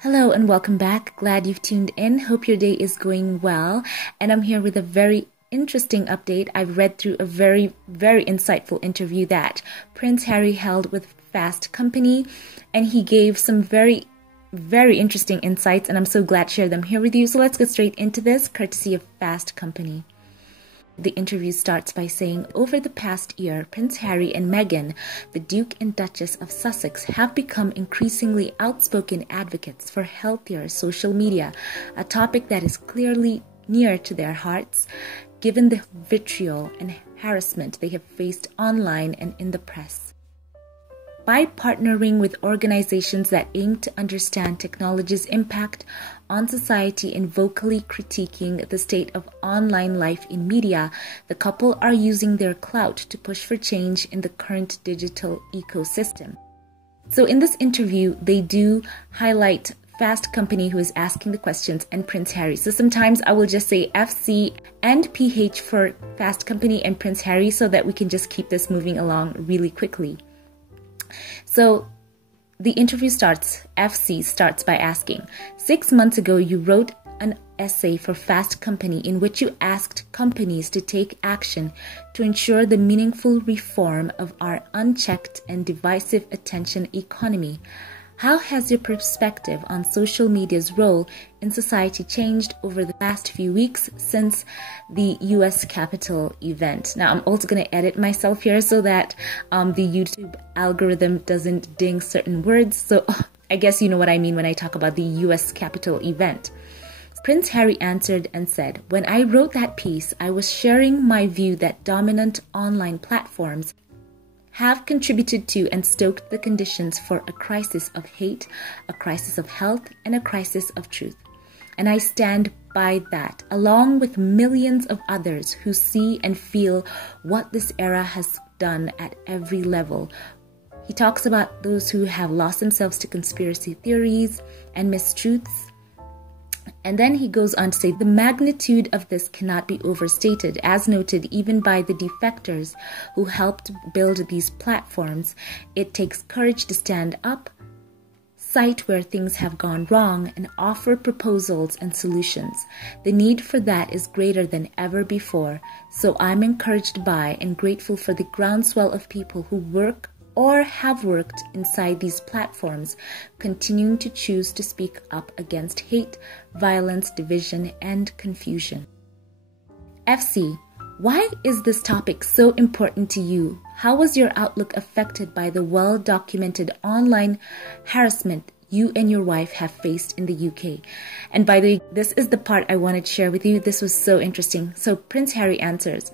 Hello and welcome back. Glad you've tuned in. Hope your day is going well. And I'm here with a very interesting update. I've read through a very insightful interview that Prince Harry held with Fast Company, and he gave some very interesting insights, and I'm so glad to share them here with you. So let's get straight into this, courtesy of Fast Company. The interview starts by saying, over the past year, Prince Harry and Meghan, the Duke and Duchess of Sussex, have become increasingly outspoken advocates for healthier social media, a topic that is clearly near to their hearts, given the vitriol and harassment they have faced online and in the press. By partnering with organizations that aim to understand technology's impact on society and vocally critiquing the state of online life in media, the couple are using their clout to push for change in the current digital ecosystem. So in this interview, they do highlight Fast Company, who is asking the questions, and Prince Harry. So sometimes I will just say FC and PH for Fast Company and Prince Harry so that we can just keep this moving along really quickly. So the interview FC starts by asking, 6 months ago you wrote an essay for Fast Company in which you asked companies to take action to ensure the meaningful reform of our unchecked and divisive attention economy. How has your perspective on social media's role in society changed over the past few weeks since the US Capitol event? Now, I'm also going to edit myself here so that the YouTube algorithm doesn't ding certain words. So I guess you know what I mean when I talk about the US Capitol event. Prince Harry answered and said, when I wrote that piece, I was sharing my view that dominant online platforms have contributed to and stoked the conditions for a crisis of hate, a crisis of health, and a crisis of truth. And I stand by that, along with millions of others who see and feel what this era has done at every level. He talks about those who have lost themselves to conspiracy theories and mistruths. And then he goes on to say, the magnitude of this cannot be overstated, as noted even by the defectors who helped build these platforms. It takes courage to stand up, cite where things have gone wrong, and offer proposals and solutions. The need for that is greater than ever before. So I'm encouraged by and grateful for the groundswell of people who work or have worked inside these platforms, continuing to choose to speak up against hate, violence, division, and confusion. FC, why is this topic so important to you? How was your outlook affected by the well-documented online harassment you and your wife have faced in the UK? And by the way, this is the part I wanted to share with you. This was so interesting. So Prince Harry answers,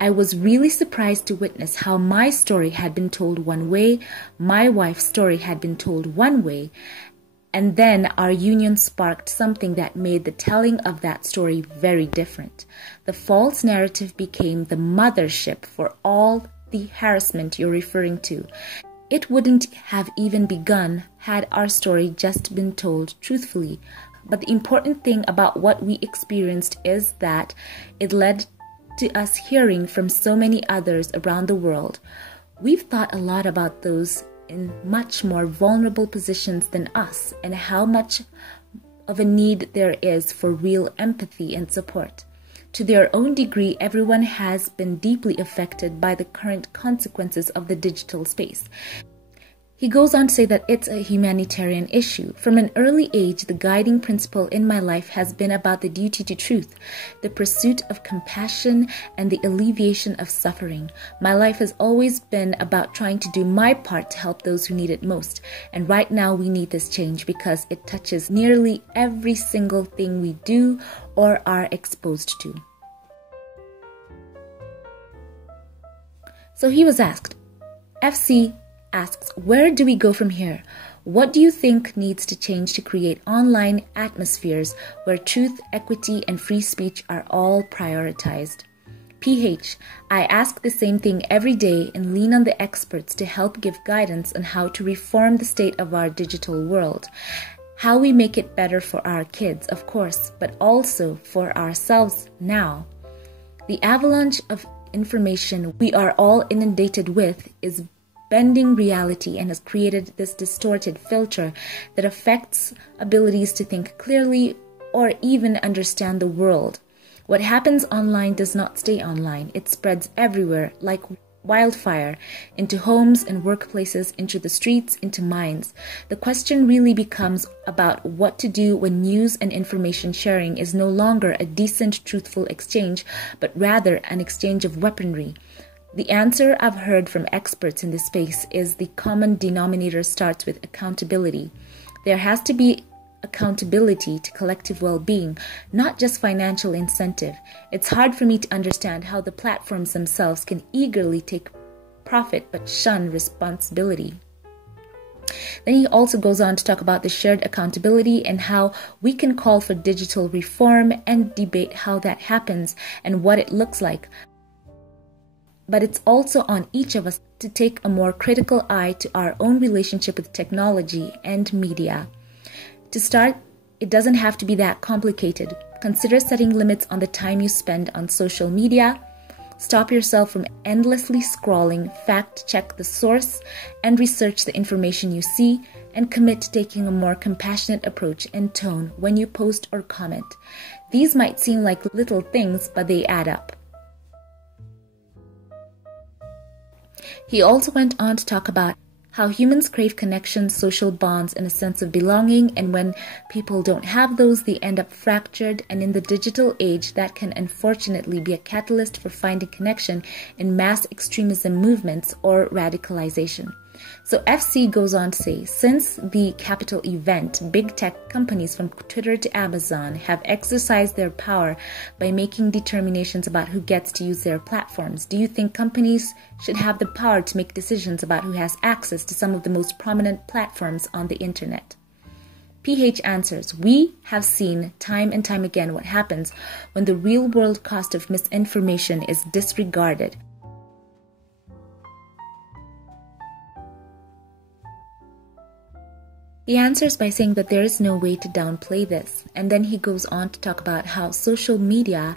I was really surprised to witness how my story had been told one way, my wife's story had been told one way, and then our union sparked something that made the telling of that story very different. The false narrative became the mothership for all the harassment you're referring to. It wouldn't have even begun had our story just been told truthfully. But the important thing about what we experienced is that it led to us hearing from so many others around the world. We've thought a lot about those in much more vulnerable positions than us and how much of a need there is for real empathy and support. To their own degree, everyone has been deeply affected by the current consequences of the digital space. He goes on to say that it's a humanitarian issue. From an early age, the guiding principle in my life has been about the duty to truth, the pursuit of compassion, and the alleviation of suffering. My life has always been about trying to do my part to help those who need it most. And right now we need this change because it touches nearly every single thing we do or are exposed to. So he was asked, FC asks, where do we go from here? What do you think needs to change to create online atmospheres where truth, equity, and free speech are all prioritized? PH, I ask the same thing every day and lean on the experts to help give guidance on how to reform the state of our digital world. How we make it better for our kids, of course, but also for ourselves now. The avalanche of information we are all inundated with is bending reality and has created this distorted filter that affects abilities to think clearly or even understand the world. What happens online does not stay online. It spreads everywhere like wildfire, into homes and workplaces, into the streets, into minds. The question really becomes about what to do when news and information sharing is no longer a decent, truthful exchange, but rather an exchange of weaponry. The answer I've heard from experts in this space is the common denominator starts with accountability. There has to be accountability to collective well-being, not just financial incentive. It's hard for me to understand how the platforms themselves can eagerly take profit but shun responsibility. Then he also goes on to talk about the shared accountability and how we can call for digital reform and debate how that happens and what it looks like. But it's also on each of us to take a more critical eye to our own relationship with technology and media. To start, it doesn't have to be that complicated. Consider setting limits on the time you spend on social media. Stop yourself from endlessly scrolling, fact-check the source, and research the information you see, and commit to taking a more compassionate approach and tone when you post or comment. These might seem like little things, but they add up. He also went on to talk about how humans crave connection, social bonds, and a sense of belonging, and when people don't have those, they end up fractured, and in the digital age, that can unfortunately be a catalyst for finding connection in mass extremism movements or radicalization. So FC goes on to say, since the Capitol event, big tech companies from Twitter to Amazon have exercised their power by making determinations about who gets to use their platforms. Do you think companies should have the power to make decisions about who has access to some of the most prominent platforms on the internet? PH answers, we have seen time and time again what happens when the real-world cost of misinformation is disregarded. He answers by saying that there is no way to downplay this, and then he goes on to talk about how social media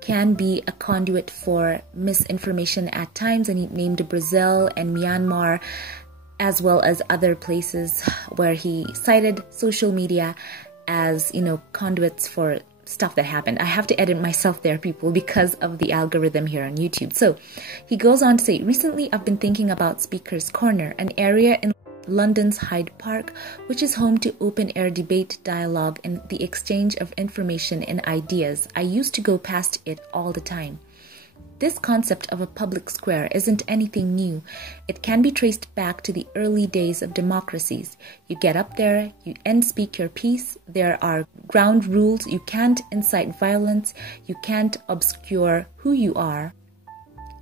can be a conduit for misinformation at times, and he named Brazil and Myanmar as well as other places where he cited social media as, conduits for stuff that happened. I have to edit myself there, people, because of the algorithm here on YouTube. So he goes on to say, recently I've been thinking about Speaker's Corner, an area in London's Hyde Park, which is home to open-air debate, dialogue, and the exchange of information and ideas. I used to go past it all the time. This concept of a public square isn't anything new. It can be traced back to the early days of democracies. You get up there, and speak your piece. There are ground rules. You can't incite violence. You can't obscure who you are.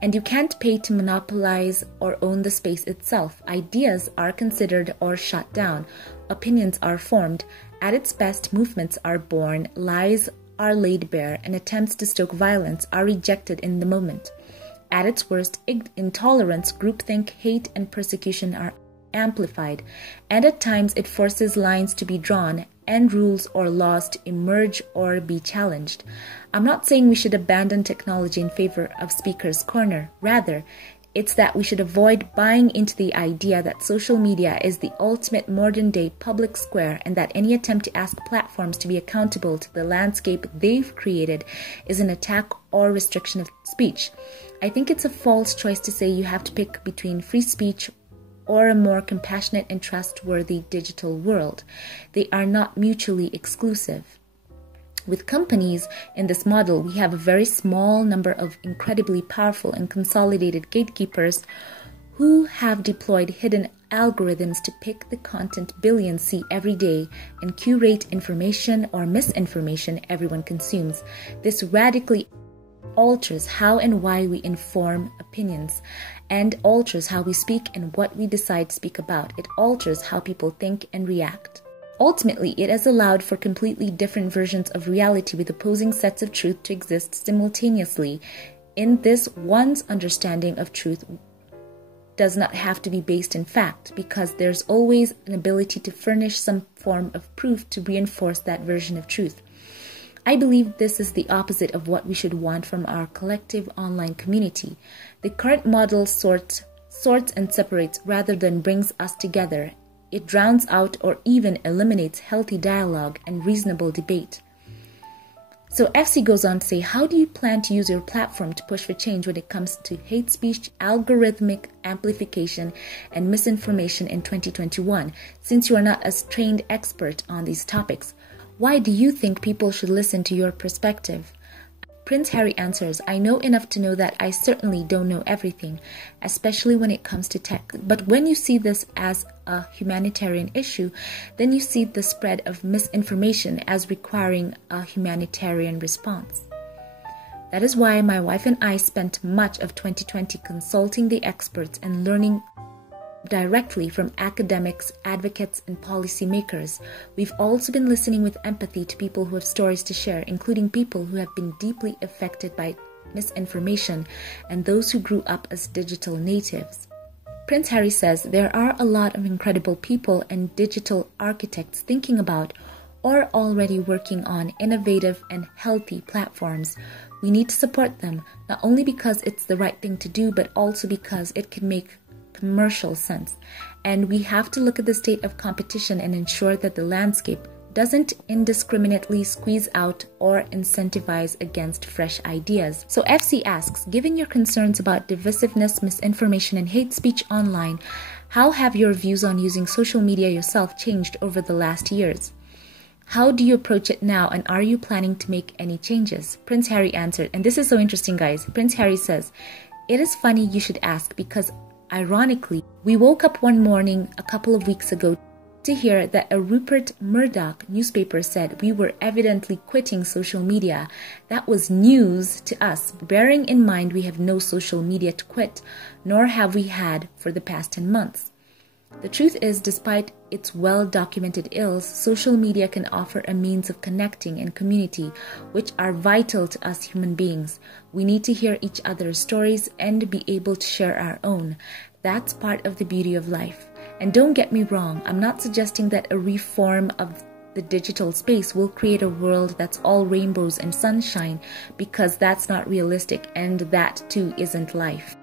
And you can't pay to monopolize or own the space itself. Ideas are considered or shut down. Opinions are formed. At its best, movements are born, lies are laid bare, and attempts to stoke violence are rejected in the moment. At its worst, intolerance, groupthink, hate, and persecution are amplified, and at times it forces lines to be drawn and rules or laws to emerge or be challenged. I'm not saying we should abandon technology in favor of Speaker's Corner. Rather, it's that we should avoid buying into the idea that social media is the ultimate modern-day public square and that any attempt to ask platforms to be accountable to the landscape they've created is an attack or restriction of speech. I think it's a false choice to say you have to pick between free speech or a more compassionate and trustworthy digital world. They are not mutually exclusive. With companies in this model, we have a very small number of incredibly powerful and consolidated gatekeepers who have deployed hidden algorithms to pick the content billions see every day and curate information or misinformation everyone consumes. This radically alters how and why we inform opinions and alters how we speak and what we decide to speak about. It alters how people think and react. Ultimately, it has allowed for completely different versions of reality with opposing sets of truth to exist simultaneously. In this, one's understanding of truth does not have to be based in fact, because there's always an ability to furnish some form of proof to reinforce that version of truth. I believe this is the opposite of what we should want from our collective online community. The current model sorts sorts and separates rather than brings us together. It drowns out or even eliminates healthy dialogue and reasonable debate. So FC goes on to say, how do you plan to use your platform to push for change when it comes to hate speech, algorithmic amplification, and misinformation in 2021, since you are not a trained expert on these topics? Why do you think people should listen to your perspective? Prince Harry answers, I know enough to know that I certainly don't know everything, especially when it comes to tech. But when you see this as a humanitarian issue, then you see the spread of misinformation as requiring a humanitarian response. That is why my wife and I spent much of 2020 consulting the experts and learning directly from academics, advocates, and policymakers. We've also been listening with empathy to people who have stories to share, including people who have been deeply affected by misinformation and those who grew up as digital natives. Prince Harry says there are a lot of incredible people and digital architects thinking about or already working on innovative and healthy platforms. We need to support them, not only because it's the right thing to do, but also because it can make commercial sense. And we have to look at the state of competition and ensure that the landscape doesn't indiscriminately squeeze out or incentivize against fresh ideas. So FC asks, given your concerns about divisiveness, misinformation, and hate speech online, how have your views on using social media yourself changed over the last years? How do you approach it now, and are you planning to make any changes? Prince Harry answered, and this is so interesting, guys. Prince Harry says, it is funny you should ask because ironically, we woke up one morning a couple of weeks ago to hear that a Rupert Murdoch newspaper said we were evidently quitting social media. That was news to us, bearing in mind we have no social media to quit, nor have we had for the past 10 months. The truth is, despite its well-documented ills, social media can offer a means of connecting and community, which are vital to us human beings. We need to hear each other's stories and be able to share our own. That's part of the beauty of life. And don't get me wrong, I'm not suggesting that a reform of the digital space will create a world that's all rainbows and sunshine, because that's not realistic, and that too isn't life.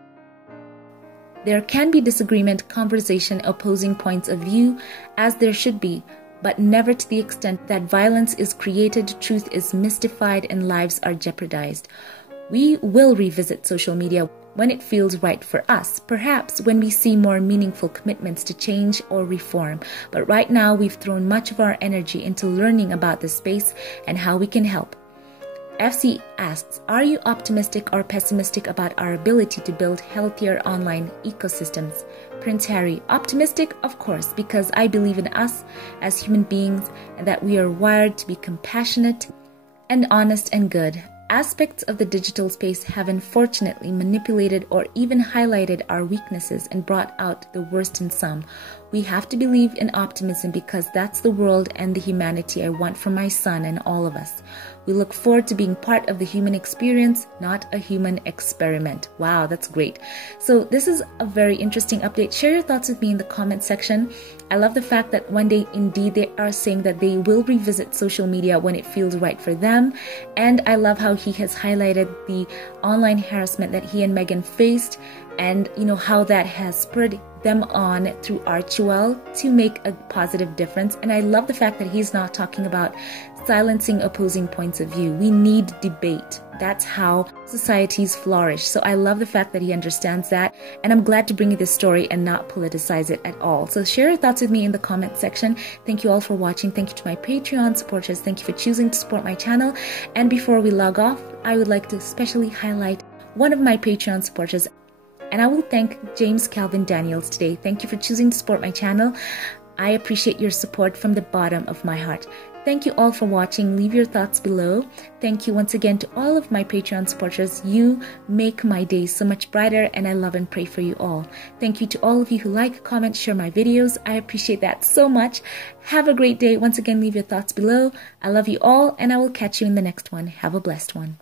There can be disagreement, conversation, opposing points of view, as there should be, but never to the extent that violence is created, truth is mystified, and lives are jeopardized. We will revisit social media when it feels right for us, perhaps when we see more meaningful commitments to change or reform. But right now, we've thrown much of our energy into learning about the space and how we can help. FC asks, are you optimistic or pessimistic about our ability to build healthier online ecosystems? Prince Harry, optimistic, of course, because I believe in us as human beings and that we are wired to be compassionate and honest and good. Aspects of the digital space have unfortunately manipulated or even highlighted our weaknesses and brought out the worst in some. We have to believe in optimism because that's the world and the humanity I want for my son and all of us. We look forward to being part of the human experience, not a human experiment. Wow, that's great. So this is a very interesting update. Share your thoughts with me in the comment section. I love the fact that one day indeed they are saying that they will revisit social media when it feels right for them. And I love how he has highlighted the online harassment that he and Meghan faced, and how that has spurred them on through Archewell to make a positive difference. And I love the fact that he's not talking about silencing opposing points of view. We need debate. That's how societies flourish. So I love the fact that he understands that, and I'm glad to bring you this story and not politicize it at all. So share your thoughts with me in the comment section. Thank you all for watching. Thank you to my Patreon supporters. Thank you for choosing to support my channel. And before we log off, I would like to especially highlight one of my Patreon supporters. And I will thank James Calvin Daniels today. Thank you for choosing to support my channel. I appreciate your support from the bottom of my heart. Thank you all for watching. Leave your thoughts below. Thank you once again to all of my Patreon supporters. You make my day so much brighter, and I love and pray for you all. Thank you to all of you who like, comment, share my videos. I appreciate that so much. Have a great day. Once again, leave your thoughts below. I love you all, and I will catch you in the next one. Have a blessed one.